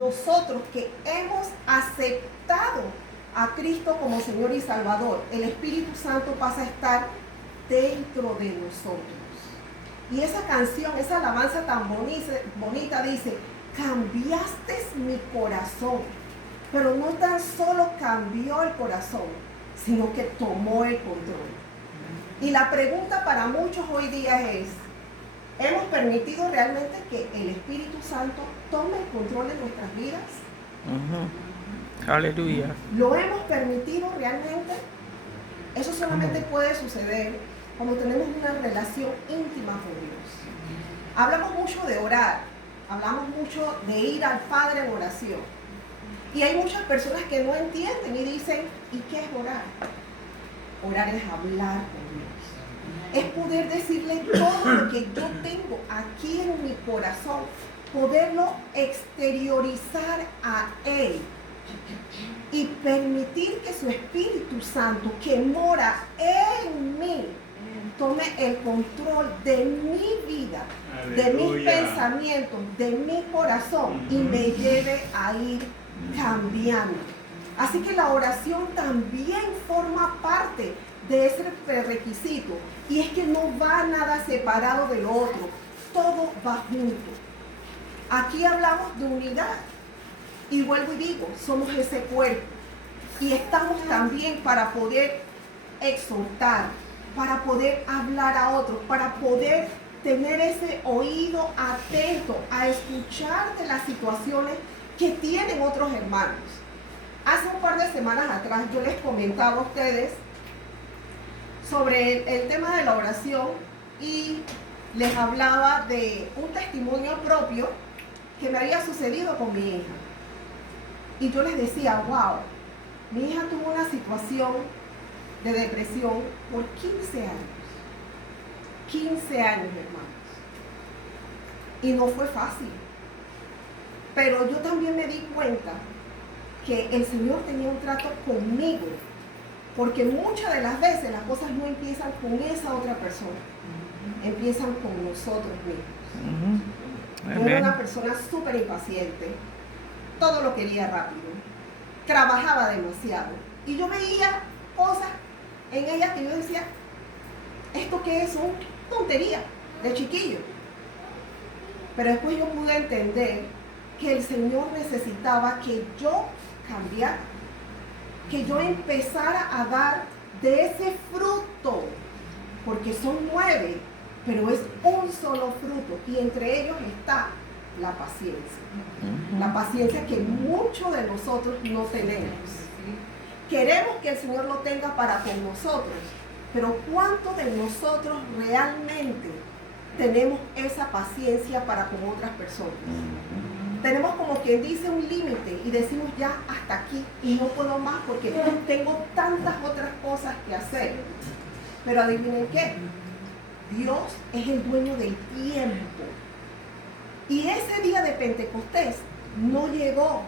Nosotros que hemos aceptado a Cristo como Señor y Salvador, el Espíritu Santo pasa a estar dentro de nosotros. Y esa canción, esa alabanza tan bonita dice, cambiaste mi corazón. Pero no tan solo cambió el corazón, sino que tomó el control. Y la pregunta para muchos hoy día es, ¿hemos permitido realmente que el Espíritu Santo tome el control de nuestras vidas? Aleluya. ¿Lo hemos permitido realmente? Eso solamente puede suceder cuando tenemos una relación íntima con Dios. Hablamos mucho de orar, hablamos mucho de ir al Padre en oración. Y hay muchas personas que no entienden y dicen, ¿y qué es orar? Orar es hablar con Dios. Es poder decirle todo lo que yo tengo aquí en mi corazón, poderlo exteriorizar a Él y permitir que su Espíritu Santo, que mora en mí, tome el control de mi vida, de mis pensamientos, de mi corazón y me lleve a ir cambiando. Así que la oración también forma parte de ese prerequisito, y es que no va nada separado del otro, todo va junto. Aquí hablamos de unidad y vuelvo y digo, somos ese cuerpo y estamos también para poder exhortar, para poder hablar a otros, para poder tener ese oído atento a escuchar de las situaciones que tienen otros hermanos. Hace un par de semanas atrás yo les comentaba a ustedes sobre el tema de la oración y les hablaba de un testimonio propio que me había sucedido con mi hija. Y yo les decía, wow, mi hija tuvo una situación de depresión por 15 años. 15 años, hermanos. Y no fue fácil. Pero yo también me di cuenta que el Señor tenía un trato conmigo, porque muchas de las veces las cosas no empiezan con esa otra persona, empiezan con nosotros mismos. Yo era una persona súper impaciente, todo lo quería rápido, trabajaba demasiado y yo veía cosas en ella que yo decía, ¿esto qué es? Son tonterías de chiquillo. Pero después yo pude entender que el Señor necesitaba que yo cambiara, que yo empezara a dar de ese fruto, porque son 9, pero es un solo fruto, y entre ellos está la paciencia. La paciencia que muchos de nosotros no tenemos. Queremos que el Señor lo tenga para con nosotros, pero ¿cuántos de nosotros realmente tenemos esa paciencia para con otras personas? Tenemos como quien dice un límite y decimos ya hasta aquí y no puedo más porque tengo tantas otras cosas que hacer. Pero adivinen qué, Dios es el dueño del tiempo. Y ese día de Pentecostés no llegó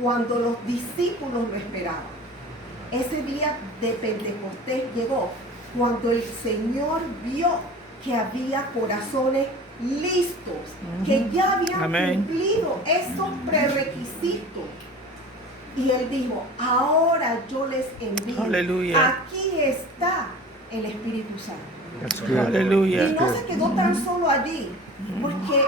cuando los discípulos lo esperaban. Ese día de Pentecostés llegó cuando el Señor vio que había corazones listos, que ya habían cumplido esos prerequisitos. Y Él dijo, ahora yo les envío. Aleluya. Aquí está el Espíritu Santo. Aleluya. Y no se quedó tan solo allí, porque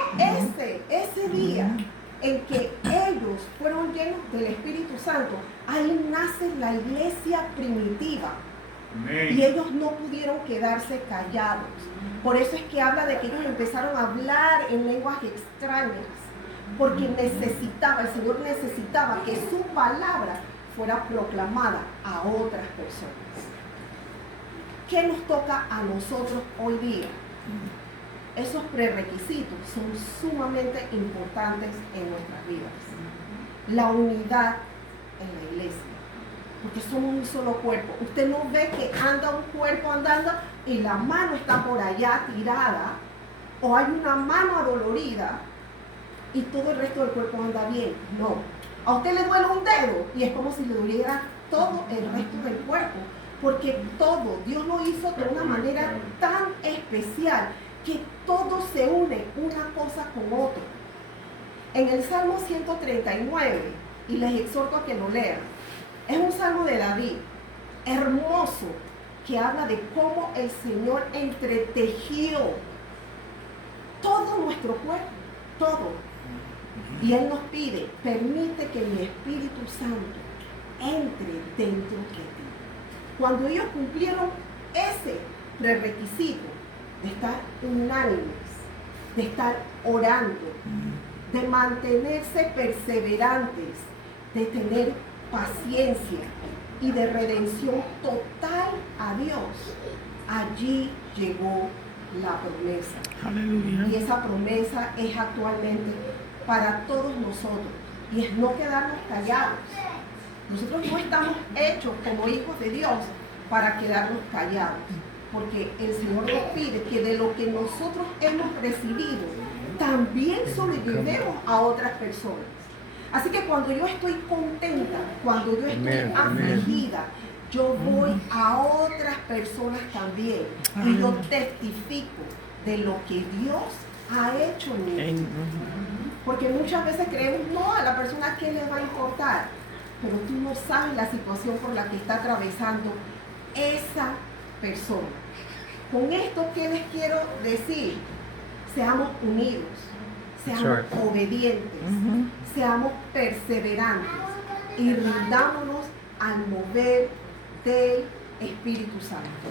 ese día en que ellos fueron llenos del Espíritu Santo, ahí nace la iglesia primitiva. Y ellos no pudieron quedarse callados. Por eso es que habla de que ellos empezaron a hablar en lenguas extrañas, porque el Señor necesitaba que su palabra fuera proclamada a otras personas. ¿Qué nos toca a nosotros hoy día? Esos prerequisitos son sumamente importantes en nuestras vidas. La unidad en la iglesia, porque somos un solo cuerpo. Usted no ve que anda un cuerpo andando y la mano está por allá tirada, o hay una mano adolorida y todo el resto del cuerpo anda bien. No. A usted le duele un dedo y es como si le doliera todo el resto del cuerpo, porque todo, Dios lo hizo de una manera tan especial que todo se une una cosa con otra. En el Salmo 139, y les exhorto a que lo lean, es un salmo de David, hermoso, que habla de cómo el Señor entretejió todo nuestro cuerpo, todo. Y Él nos pide, permite que mi Espíritu Santo entre dentro de ti. Cuando ellos cumplieron ese prerequisito de estar unánimes, de estar orando, de mantenerse perseverantes, de tener paciencia y de redención total a Dios, allí llegó la promesa. Aleluya. Y esa promesa es actualmente para todos nosotros, y es no quedarnos callados. Nosotros no estamos hechos como hijos de Dios para quedarnos callados, porque el Señor nos pide que de lo que nosotros hemos recibido, también se lo llevemos a otras personas. Así que cuando yo estoy contenta, cuando yo estoy afligida, yo voy a otras personas también y yo testifico de lo que Dios ha hecho en mí. Porque muchas veces creemos, no, a la persona qué le va a importar, pero tú no sabes la situación por la que está atravesando esa persona. Con esto, ¿qué les quiero decir? Seamos unidos, seamos obedientes, seamos perseverantes y rindámonos al mover del Espíritu Santo.